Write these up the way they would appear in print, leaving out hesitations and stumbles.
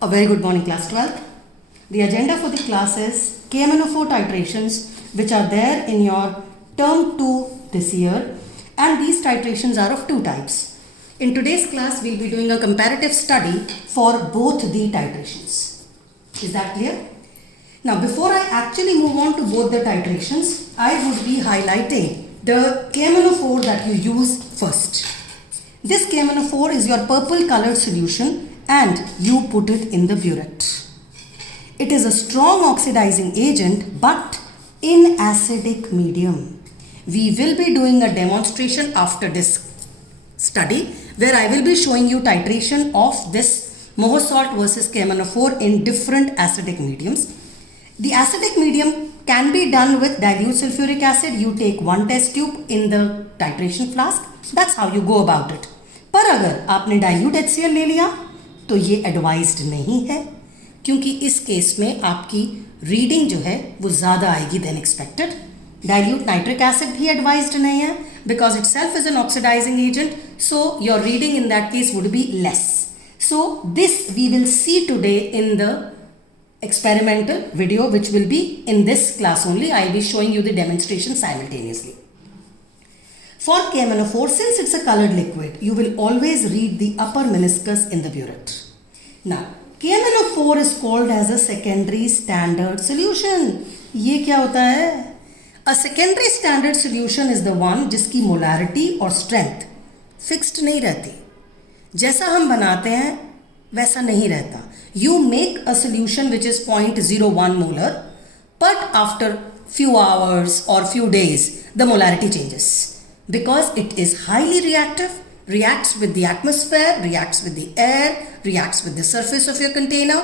A very good morning, class 12th. The agenda for the class is KMNO4 titrations, which are there in your term 2 this year, and these titrations are of two types. In today's class, we'll be doing a comparative study for both the titrations. Is that clear? Now, before I actually move on to both the titrations, I would be highlighting the KMNO4 that you use first. This KMNO4 is your purple colored solution and you put it in the burette. It is a strong oxidizing agent but in acidic medium. We will be doing a demonstration after this study where I will be showing you titration of this Mohr salt versus KMNO4 in different acidic mediums. The acidic medium can be done with dilute sulfuric acid. You take one test tube in the titration flask. That's how you go about it. पर अगर आपने dilute HCl ले लिया तो ये advised नहीं है, क्योंकि इस केस में आपकी रीडिंग जो है वो ज़्यादा आएगी then expected. Dilute nitric acid भी एडवाइज्ड नहीं है because itself is an oxidising agent, so your reading in that case would be less. So this we will see today in the experimental video, which will be in this class only. I will be showing you the demonstration simultaneously. For KMNO4, since it's a colored liquid, you will always read the upper meniscus in the burette. Now, KMNO4 is called as a secondary standard solution. ये क्या होता है? A secondary standard solution is the one जिसकी molarity और strength fixed नहीं रहती. जैसा हम बनाते हैं वैसा नहीं रहता. You make a solution which is 0.01 molar, but after few hours or few days, the molarity changes because it is highly reactive, reacts with the atmosphere, reacts with the air, reacts with the surface of your container,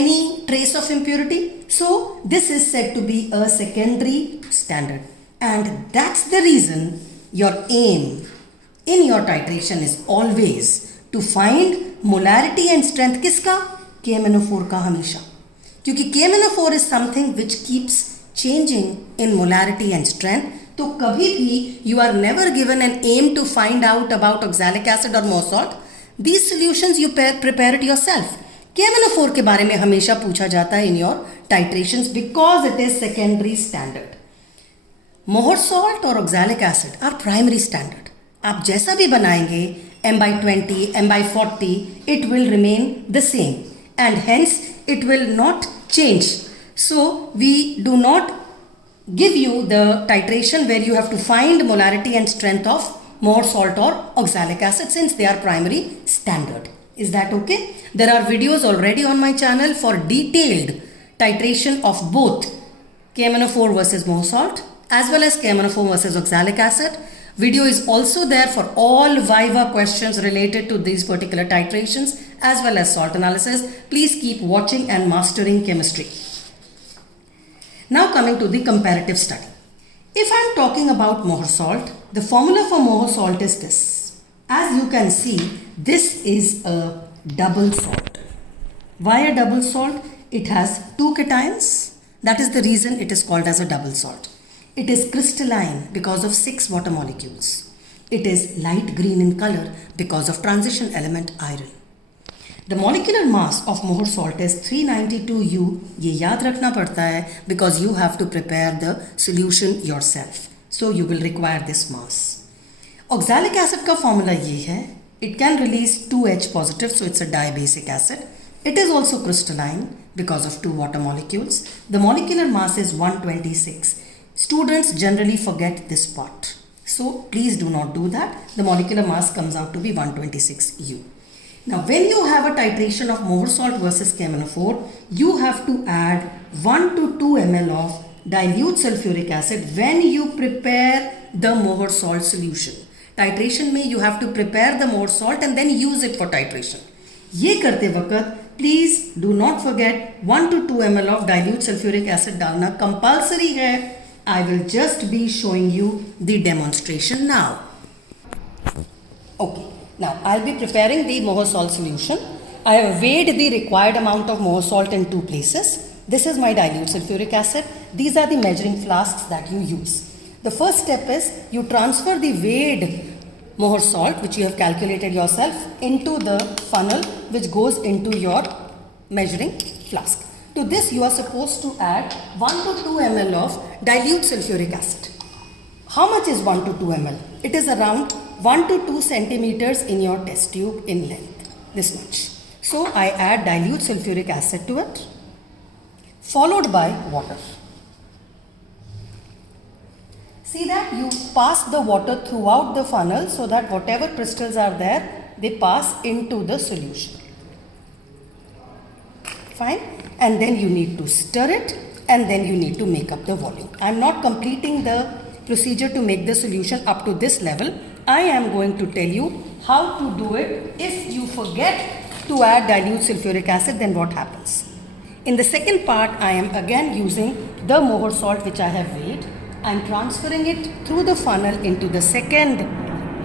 any trace of impurity. So this is said to be a secondary standard, and that's the reason your aim in your titration is always to find molarity and strength. किसका? KMNO4 का हमेशा, क्योंकि KMNO4 is something which keeps changing in molarity and strength. तो कभी भी you are never given an aim to find out about oxalic acid or Mohr salt. These solutions you prepare it yourself. KMNO4 के बारे में हमेशा पूछा जाता है in your titrations because it is secondary standard. Mohr salt और oxalic acid are primary standard. आप जैसा भी बनाएंगे M/20, M/40, it will remain the same and hence it will not change. So we do not give you the titration where you have to find molarity and strength of Mohr salt or oxalic acid since they are primary standard. Is that okay? There are videos already on my channel for detailed titration of both KMNO4 versus Mohr salt as well as KMNO4 versus oxalic acid. Video is also there for all Viva questions related to these particular titrations as well as salt analysis. Please keep watching and mastering chemistry. Now coming to the comparative study. If I am talking about Mohr salt, the formula for Mohr salt is this. As you can see, this is a double salt. Why a double salt? It has two cations. That is the reason it is called as a double salt. It is crystalline because of 6 water molecules. It is light green in color because of transition element iron. The molecular mass of Mohr salt is 392 U. ये याद रखना पड़ता है because you have to prepare the solution yourself. So you will require this mass. Oxalic acid का formula ये है. It can release 2H positive, so it's a dibasic acid. It is also crystalline because of 2 water molecules. The molecular mass is 126. Students generally forget this part. So please do not do that. The molecular mass comes out to be 126 U. Now when you have a titration of Mohr salt versus KMNO4, you have to add 1 to 2 ml of dilute sulfuric acid when you prepare the Mohr salt solution. Titration में you have to prepare the Mohr salt and then use it for titration. ये करते वक्त please do not forget 1 to 2 ml of dilute sulfuric acid डालना compulsory है. I will just be showing you the demonstration now. Okay, now I'll be preparing the Mohr salt solution. I have weighed the required amount of Mohr salt in 2 places. This is my dilute sulfuric acid. These are the measuring flasks that you use. The first step is you transfer the weighed Mohr salt, which you have calculated yourself, into the funnel which goes into your measuring flask. To this you are supposed to add 1 to 2 ml of dilute sulfuric acid. How much is 1 to 2 ml? It is around 1 to 2 centimeters in your test tube in length, this much. So I add dilute sulfuric acid to it, followed by water. See that you pass the water throughout the funnel so that whatever crystals are there, they pass into the solution. Fine. And then you need to stir it, and then you need to make up the volume. I am not completing the procedure to make the solution up to this level. I am going to tell you how to do it. If you forget to add dilute sulfuric acid, then what happens? In the second part, I am again using the Mohr salt which I have weighed. I am transferring it through the funnel into the second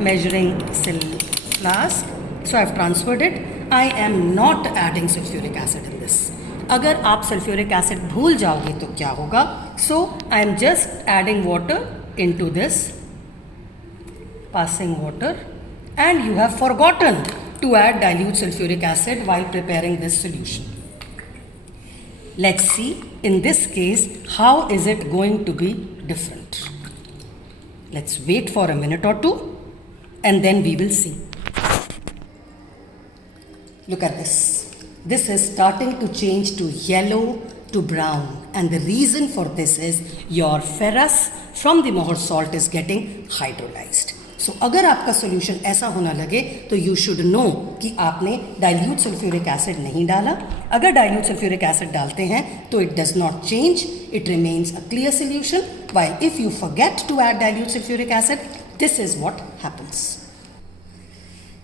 measuring flask. So I have transferred it. I am not adding sulfuric acid in this. अगर आप sulfuric acid भूल जाओगे तो क्या होगा? So I am just adding water into this, passing water, and you have forgotten to add dilute sulfuric acid while preparing this solution. Let's see in this case how is it going to be different. Let's wait for a minute or two and then we will see. Look at this. This is starting to change to yellow to brown, and the reason for this is your ferrous from the Mohr salt is getting hydrolyzed. So अगर आपका solution ऐसा होना लगे तो you should know कि आपने dilute sulfuric acid नहीं डाला. अगर dilute sulfuric acid डालते हैं तो it does not change, it remains a clear solution, while if you forget to add dilute sulfuric acid, this is what happens.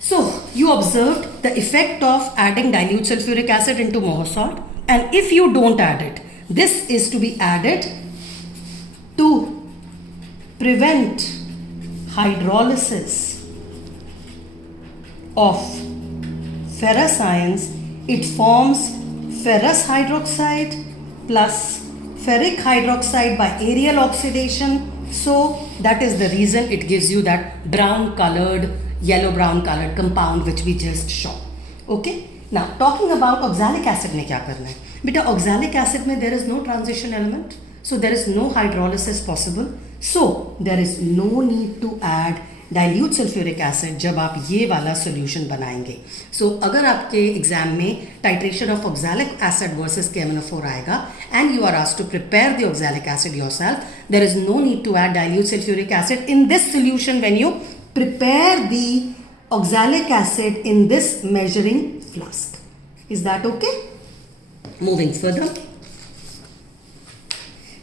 So you observed the effect of adding dilute sulfuric acid into Mohr salt, and if you don't add it, this is to be added to prevent hydrolysis of ferrous ions. It forms ferrous hydroxide plus ferric hydroxide by aerial oxidation. So that is the reason it gives you that brown colored, yellow brown colored compound which we just saw. Okay. Now talking about oxalic acid में क्या करना है? बेटा oxalic acid में there is no transition element, so there is no hydrolysis possible. So there is no need to add dilute sulfuric acid जब आप ये वाला solution बनाएंगे. So अगर आपके एग्जाम में titration of oxalic acid versus KMnO4 आएगा and you are asked to prepare the oxalic acid yourself, there is no need to add dilute sulfuric acid in this solution when you prepare the oxalic acid in this measuring flask. Is that okay? Moving further.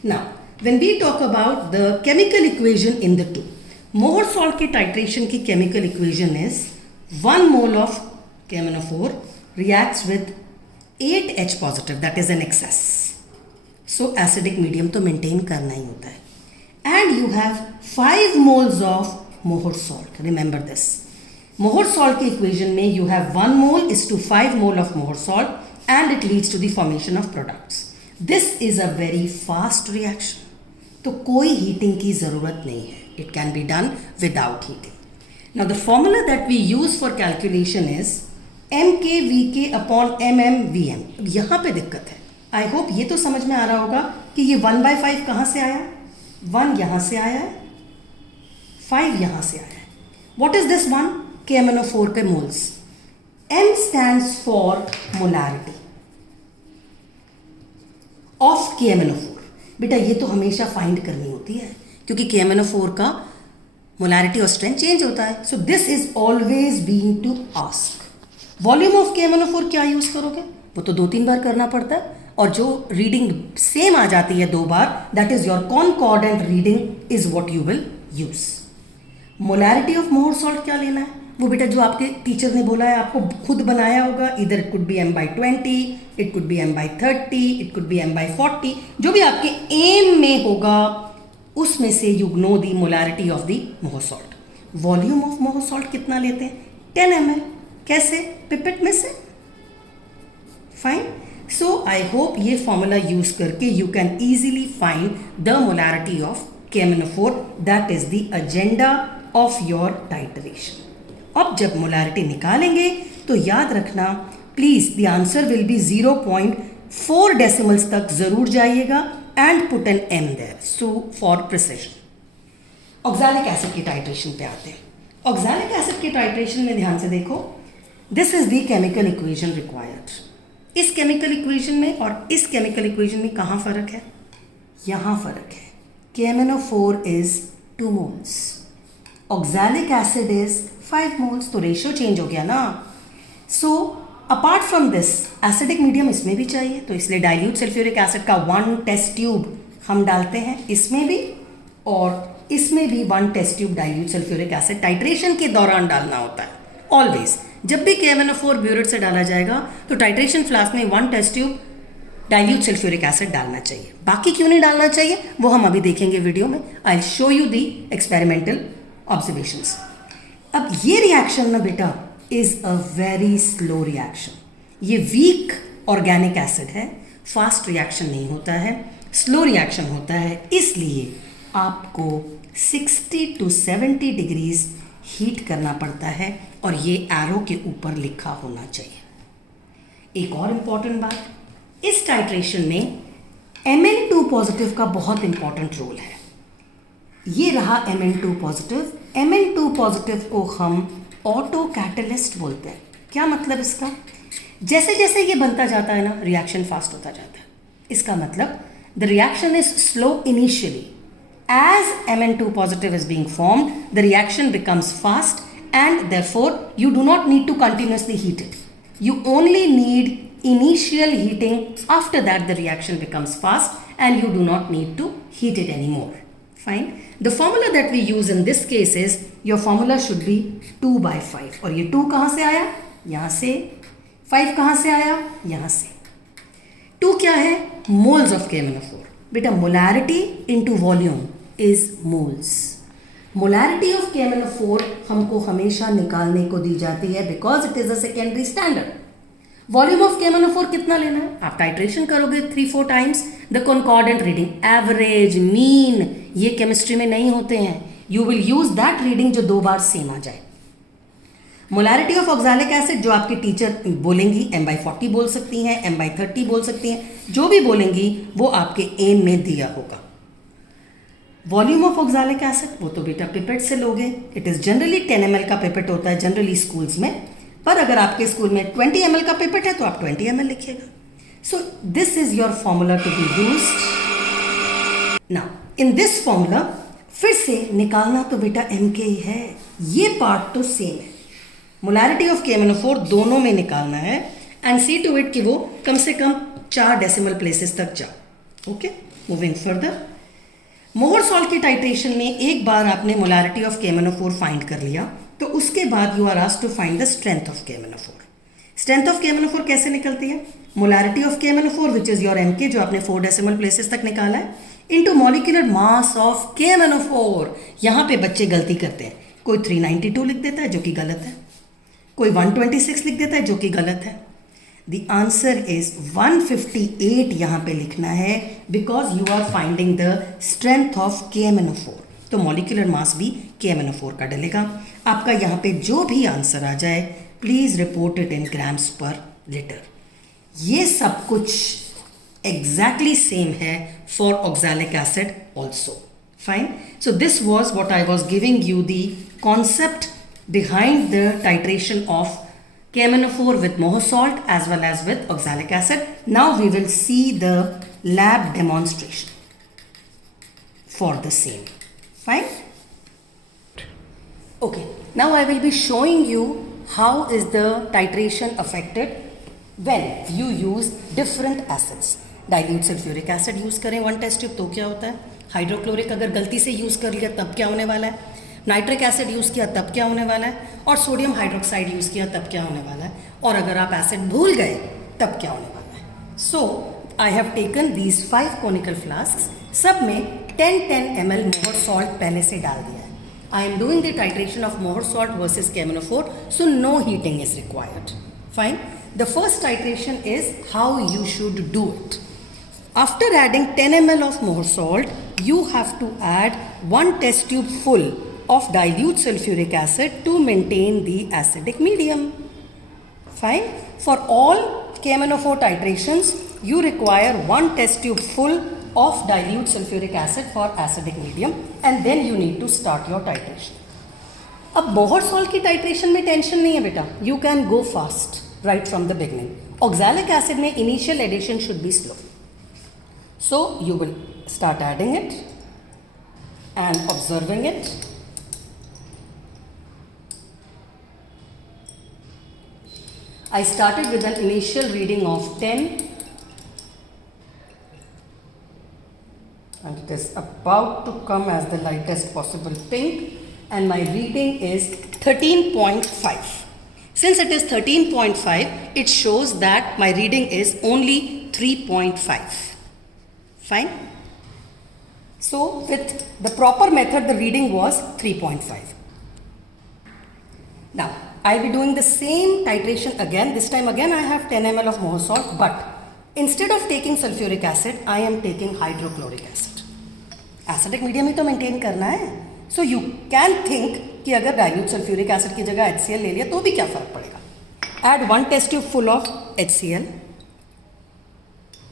Now, when we talk about the chemical equation in the two, Mohr salt की titration की chemical equation is 1 mole of KMnO4 reacts with 8H positive, that is an excess. So acidic medium तो maintain करना ही होता है. And you have 5 moles of Mohr salt. Remember this. Mohr salt की equation में you have 1 mole is to 5 mole of Mohr salt, and it leads to the formation of products. This is a very fast reaction. तो कोई heating की ज़रूरत नहीं है. It can be done without heating. Now the formula that we use for calculation is mkvk upon mmvm. अब यहाँ पे दिक्कत है. I hope ये तो समझ में आ रहा होगा कि ये 1/5 कहाँ से आया? 1 यहाँ से आया है, 5 यहाँ से आया है. What is this 1? KMnO4 के moles. M stands for molarity of KMnO4. बेटा ये तो हमेशा फाइंड करनी होती है क्योंकि KMnO4 का मोलारिटी और स्ट्रेंथ चेंज होता है. So this is always being to ask. Volume of KMnO4 क्या यूज करोगे? वो तो 2-3 बार करना पड़ता है, और जो रीडिंग सेम आ जाती है 2 बार, that is your concordant reading is what you will use. Molarity of Mohr salt क्या लेना है? वो बेटा जो आपके टीचर ने बोला है आपको खुद बनाया होगा. इधर it could be m/20, it could be m/30, it could be m/40, जो भी आपके एम में होगा उसमें से you know the molarity of the Mohr salt. Volume of Mohr salt कितना लेते हैं? 10 ml. कैसे? पिपेट में से. फाइन. सो आई होप ये फॉर्मूला यूज करके you can easily find the molarity of KMnO4. That is the agenda of your titration. अब जब मोलारिटी निकालेंगे तो याद रखना please the answer will be 0.4 decimals तक जरूर जाइएगा and put an M there so for precision. Oxalic acid की टाइट्रेशन पे आते हैं। ऑक्सैलिक एसिड की टाइट्रेशन में ध्यान से देखो, this is the chemical equation required. इस केमिकल इक्वेशन में और इस केमिकल इक्वेशन में कहाँ फर्क है? यहाँ फर्क है। KMnO4 is 2 moles, oxalic acid is 5 moles, तो रेशियो चेंज हो गया ना। So apart from this acidic medium इसमें भी चाहिए, तो इसलिए डाइल्यूट सल्फ्यूरिक एसिड का 1 टेस्ट ट्यूब हम डालते हैं इसमें भी, और इसमें भी 1 test tube dilute sulphuric acid titration के दौरान डालना होता है। ऑलवेज जब भी KMnO4 ब्यूरेट से डाला जाएगा तो टाइट्रेशन फ्लास्क में 1 test tube dilute sulphuric acid डालना चाहिए। बाकी क्यों नहीं डालना चाहिए वो हम अभी देखेंगे वीडियो में। I will show you the experimental observations. अब ये रिएक्शन ना बेटा is a very slow reaction. ये वीक ऑर्गेनिक एसिड है, फास्ट रिएक्शन नहीं होता है, स्लो रिएक्शन होता है, इसलिए आपको 60 to 70 डिग्रीज हीट करना पड़ता है और ये एरो के ऊपर लिखा होना चाहिए। एक और इम्पॉर्टेंट बात, इस टाइट्रेशन में Mn2 पॉजिटिव का बहुत इंपॉर्टेंट रोल है। ये रहा Mn2 पॉजिटिव। Mn2 पॉजिटिव को हम ऑटो कैटलिस्ट बोलते हैं। क्या मतलब इसका? जैसे जैसे ये बनता जाता है ना, रिएक्शन फास्ट होता जाता है। इसका मतलब the reaction is slow initially, as Mn2 positive is being formed, the reaction becomes fast and therefore you do not need to continuously heat it. You only need initial heating. After that the reaction becomes fast and you do not need to heat it anymore. Fine. The formula that we use in this case is, your formula should be 2/5 और ये 2 कहाँ से आया? यहाँ से। 5 कहाँ से आया? यहाँ से। 2 क्या है? moles of KMnO4. बेटा molarity into volume is moles. Molarity of KMnO4 हमको हमेशा निकालने को दी जाती है because it is a secondary standard. Volume of KMnO4 कितना लेना है? आप टाइट्रेशन करोगे 3-4 times the concordant reading, average, mean, ये केमिस्ट्री में नहीं होते हैं। You will use that reading जो 2 बार सेम आ जाए। मोलारिटी ऑफ ऑक्सैलिक एसिड जो आपकी टीचर बोलेंगी M/40 बोल सकती हैं, M/30 बोल सकती हैं, जो भी बोलेंगी वो आपके एम में दिया होगा। वॉल्यूम ऑफ ऑक्सैलिक एसिड वो तो बेटा पिपेट से लोगे। इट इज़ जनरली 10 ml का पिपेट होता है जनरली स्कूल्स में, पर अगर आपके स्कूल में 20 ml का पिपेट है तो आप 20 ml लिखिएगा। So this is your formula to be used. Now in this formula फिर से निकालना तो बेटा MK ही है, ये पार्ट तो सेम है। मोलारिटी ऑफ KMnO4 दोनों में निकालना है एंड सी टू इट कि वो कम से कम 4 डेसिमल प्लेसेस तक जाओ। Okay, moving further. मोहर सॉल्ट की टाइट्रेशन में एक बार आपने मोलारिटी ऑफ KMnO4 फाइंड कर लिया तो उसके बाद you are asked to find the strength of KMnO4। Strength of KMnO4 कैसे निकलती है? Molarity of KMnO4 which is your MK जो आपने 4 डेसिमल प्लेसेस तक निकाला है into molecular mass of KMnO4। यहाँ पे बच्चे गलती करते हैं, कोई 392 लिख देता है जो कि गलत है, कोई 126 लिख देता है जो कि गलत है। द आंसर इज 158 यहाँ पे लिखना है because you are finding the strength of KMnO4। तो मॉलिक्यूलर मास भी KMnO4 का डलेगा। आपका यहाँ पे जो भी आंसर आ जाए please report it in grams पर लीटर। ये सब कुछ एग्जैक्टली सेम है for oxalic acid also. Fine, so this was what I was giving you the concept behind the titration of KMnO4 with Mohr salt as well as with oxalic acid. Now we will see the lab demonstration for the same. Fine? Okay, now I will be showing you how is the titration affected when you use different acids. Dilute sulfuric acid use करें 1 test tube तो क्या होता है? Hydrochloric अगर गलती से use कर लिया तब क्या होने वाला है? नाइट्रिक एसिड यूज़ किया तब क्या होने वाला है? और सोडियम हाइड्रोक्साइड यूज़ किया तब क्या होने वाला है? और अगर आप एसिड भूल गए तब क्या होने वाला है? So I have taken these 5 conical flask, सब में 10 ml मोहर सॉल्ट पहले से डाल दिया है। I am doing the titration of Mohr salt versus KMnO4, so no heating is required. Fine, the first titration is how you should do it. After adding 10 ml of Mohr salt, you have to add 1 test tube full of dilute sulfuric acid to maintain the acidic medium. Fine. For all KMnO4 titrations, you require 1 test tube full of dilute sulfuric acid for acidic medium, and then you need to start your titration. अब मोहर salt की titration में tension नहीं है बेटा, you can go fast right from the beginning. Oxalic acid में initial addition should be slow, so you will start adding it and observing it. I started with an initial reading of 10 and it is about to come as the lightest possible pink, and my reading is 13.5. Since it is 13.5, it shows that my reading is only 3.5. Fine. So with the proper method the reading was 3.5. Now I'll be doing the same titration again. This time again I have 10 ml of mohr salt, but instead of taking sulfuric acid, I am taking hydrochloric acid. Acidic medium ही तो maintain करना है. So you can think कि अगर dilute sulfuric acid की जगह HCl ले लिया तो भी क्या फ़र्क पड़ेगा. Add 1 test tube full of HCl.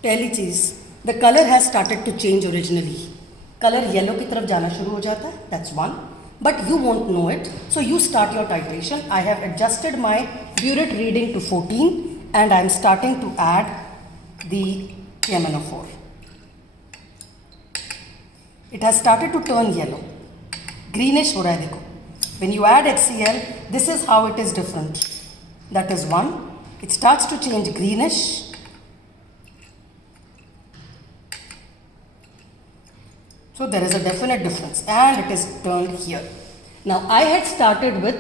पहली चीज़, the color has started to change originally. Color yellow की तरफ जाना शुरू हो जाता है. That's one. But you won't know it, so you start your titration. I have adjusted my burette reading to 14 and I am starting to add the KMnO4. It has started to turn yellow, greenish हो रहा है देखो. When you add HCl, this is how it is different. That is one. It starts to change greenish. So there is a definite difference and it is turned here. Now I had started with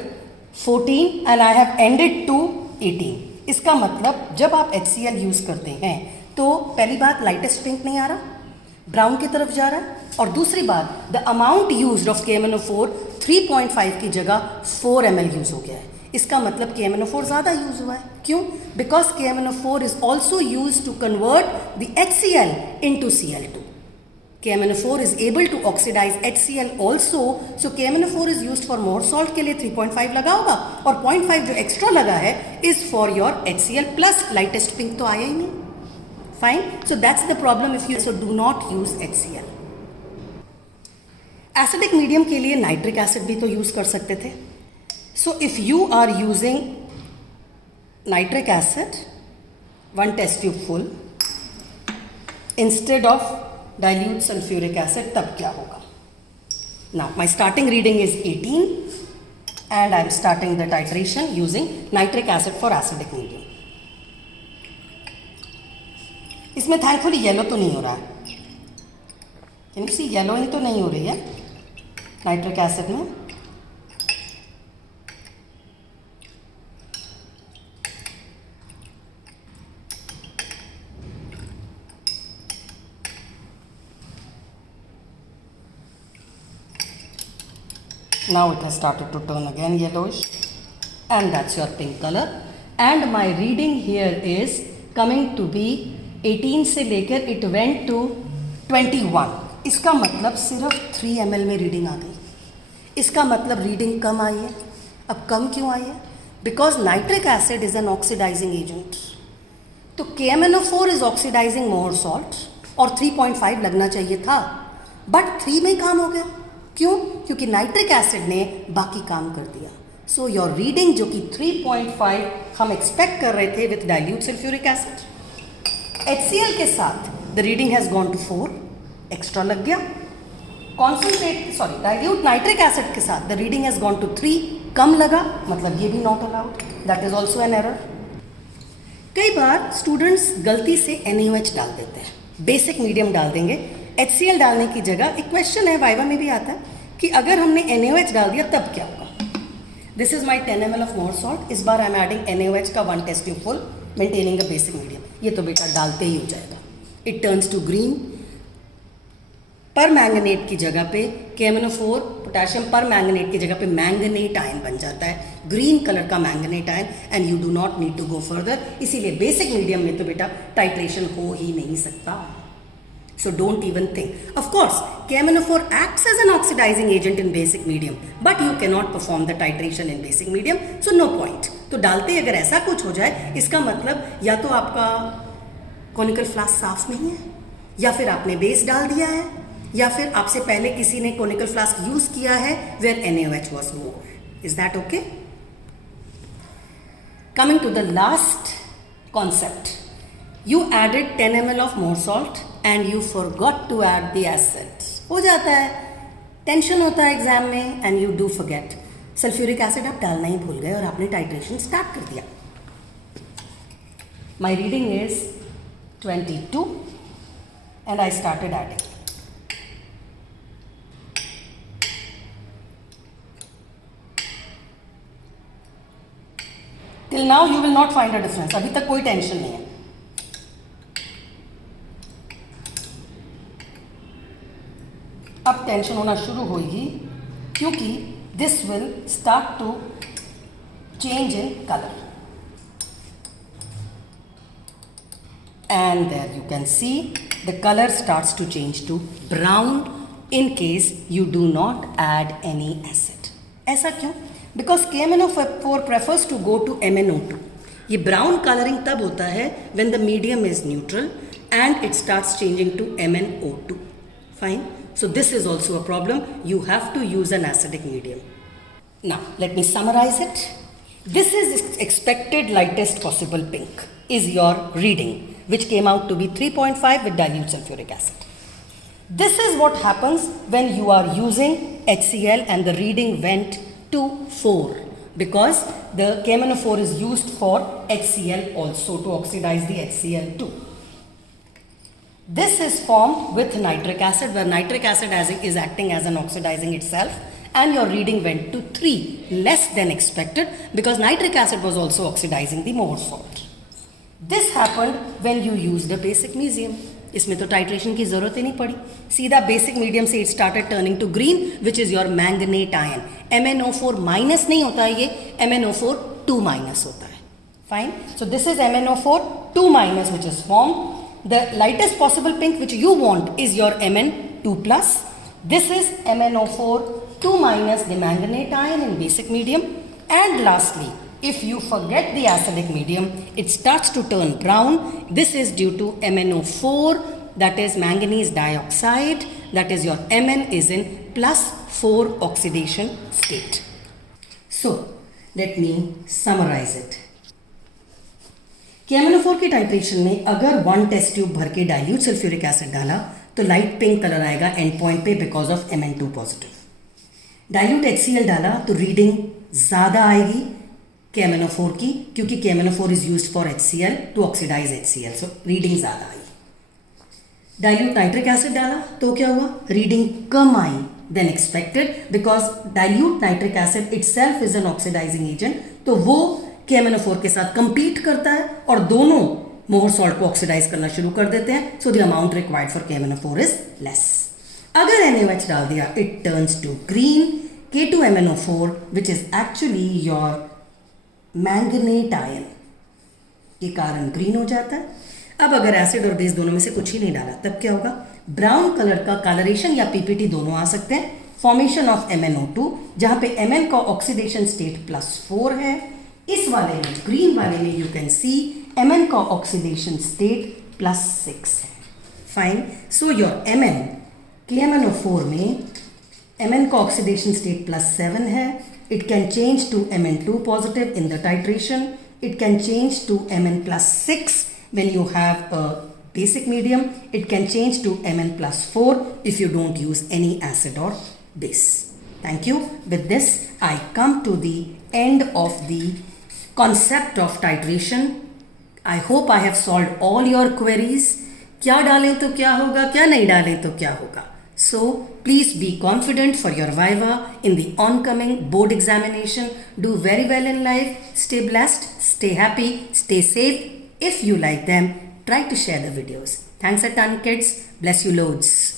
14 and I have ended to 18. इसका मतलब जब आप HCl use करते हैं तो पहली बात lightest pink नहीं आ रहा, ब्राउन की तरफ जा रहा है, और दूसरी बात the amount used of KMnO4 3.5 की जगह 4 ml यूज़ हो गया है. इसका मतलब KMnO4 ज़्यादा यूज़ हुआ है. क्यों? Because KMnO4 is also use to convert the HCl into Cl2. KMnO4 is able to oxidize HCl also, so KMnO4 is used for more salt के लिए 3.5 लगा होगा, और 0.5 जो एक्स्ट्रा लगा है is for your HCl plus lightest pink तो आया ही नहीं. Fine. So that's the problem if you so do not use HCl. Acidic medium के लिए नाइट्रिक एसिड भी तो यूज़ कर सकते थे. So if you are using nitric acid, 1 test tube full instead of dilute sulfuric acid, तब क्या होगा? Now my starting reading is 18 and I am starting the titration using nitric acid for acidic medium. इसमें thankfully yellow तो नहीं हो रहा है. Can you see yellowing तो नहीं हो रही है नाइट्रिक एसिड में. Now it has started to turn again yellowish, and that's your pink color. And my reading here is coming to be 18 से लेकर it went to 21. इसका मतलब सिर्फ 3 ml में रीडिंग आ गई. इसका मतलब रीडिंग कम आई है. अब कम क्यों आई है? Because nitric acid is an oxidising agent. तो KMnO4 is oxidising more salt और 3.5 लगना चाहिए था, बट 3 में ही काम हो गया. क्यों? क्योंकि नाइट्रिक एसिड ने बाकी काम कर दिया. सो योर रीडिंग जो कि 3.5 हम एक्सपेक्ट कर रहे थे with dilute sulphuric acid, HCl के साथ the reading has gone to 4, extra लग गया. डाइल्यूट नाइट्रिक एसिड के साथ the reading has gone to 3, कम लगा, मतलब ये भी not allowed. That is also an error. कई बार स्टूडेंट्स गलती से NaOH डाल देते हैं, बेसिक मीडियम डाल देंगे. HCl डालने की जगह एक क्वेश्चन है, वाइवा में भी आता है कि अगर हमने NaOH डाल दिया तब क्या होगा. This is my 10 ml of Mohr salt. इस बार आई एम एडिंग NaOH का 1 test tube full, maintaining a basic medium. ये तो बेटा डालते ही हो जाएगा. It turns to green. पर मैंगनेट की जगह पे KMnO4 पोटेशियम पर मैंगनेट की जगह पे मैंगनेट आयन बन जाता है, ग्रीन कलर का manganate ion, and you do not need to go further. इसीलिए बेसिक मीडियम में तो बेटा टाइट्रेशन हो ही नहीं सकता. So don't even think. Of course, KMNO4 acts as an oxidizing agent in basic medium, but you cannot perform the titration in basic medium, so no point. तो डालते ही अगर ऐसा कुछ हो जाए, इसका मतलब या तो आपका कॉनिकल फ्लास्क साफ नहीं है, या फिर आपने बेस डाल दिया है, या फिर आपसे पहले किसी ने कॉनिकल फ्लास्क यूज किया है where NaOH was more. Is that okay? Coming to the last concept. You added 10 ml of more salt and you forgot to add the acid. हो जाता है, टेंशन होता है एग्जाम में and you do forget. Sulphuric acid आप डालना ही भूल गए और आपने टाइट्रेशन स्टार्ट कर दिया. My reading is 22 and I started adding. Till now you will not find a difference. अभी तक कोई टेंशन नहीं है. अब टेंशन होना शुरू होगी क्योंकि this will start to change in colour. And there you can see the color starts to change to brown in case you do not add any acid. ऐसा क्यों? Because KMNO4 prefers to go to MnO2. ये brown coloring तब होता है when the medium is neutral and it starts changing to MnO2. Fine. So this is also a problem. You have to use an acidic medium. Now let me summarize it. This is expected lightest possible pink is your reading, which came out to be 3.5 with dilute sulfuric acid. This is what happens when you are using HCl and the reading went to 4 because the KMNO4 is used for HCl also to oxidize the HCl2. This is formed with nitric acid where nitric acid is acting as an oxidizing itself and your reading went to 3 less than expected because nitric acid was also oxidizing the more salt. This happened when you used a basic medium. इसमें तो titration की ज़रूरत ही नहीं पड़ी, सीधा basic medium से it started turning to green which is your manganate ion. MnO4 minus नहीं होता है, ये MnO4 2 माइनस होता है. Fine. So this is MnO4 2 minus which is form. The lightest possible pink which you want is your Mn2 plus. This is MnO4 2 minus the manganate ion in basic medium. And lastly, if you forget the acidic medium, it starts to turn brown. This is due to MnO4, that is manganese dioxide, that is your Mn is in plus 4 oxidation state. So, let me summarize it. KMNO4 के titration में अगर 1 test tube भर के dilute sulphuric acid डाला तो light pink colour आएगा and point पे because of Mn2 positive. Dilute HCl डाला तो रीडिंग ज़्यादा आएगी KMNO4 की क्योंकि KMNO4 is used for HCl to oxidise HCl, so reading ज़्यादा आई. डाइल्यूट नाइट्रिक एसिड डाला तो क्या हुआ? रीडिंग कम आई then expected because dilute nitric acid itself is an oxidising agent, तो वो KMNO4 के साथ compete करता है और दोनों मोर सॉल्ट को ऑक्सीडाइज करना शुरू कर देते हैं. So the amount required for KMNO4 is less. अगर NaOH डाल दिया it turns to green. K2MnO4 which is actually your manganate ion के कारण ग्रीन हो जाता है. अब अगर एसिड और बेस दोनों में से कुछ ही नहीं डाला तब क्या होगा? ब्राउन कलर का कलरेशन या PPT दोनों आ सकते हैं. फॉर्मेशन ऑफ MnO2 जहां पे Mn का ऑक्सीडेशन स्टेट +4 है. इस वाले में ग्रीन वाले में यू कैन सी Mn का ऑक्सीडेशन स्टेट +6 है. Fine. So your Mn KMNO4 में Mn का ऑक्सीडेशन स्टेट +7 है. It can change to Mn2 positive in the titration. It can change to Mn +6 when you have a basic medium. It can change to Mn +4 if you don't use any acid or base. Thank you. With this, I come to the end of the concept of titration. I hope I have solved all your queries. क्या डालें तो क्या होगा, क्या नहीं डालें तो क्या होगा. So please be confident for your viva in the oncoming board examination. Do very well in life. Stay blessed, stay happy, stay safe. If you like them, try to share the videos. Thanks a ton, kids. Bless you loads.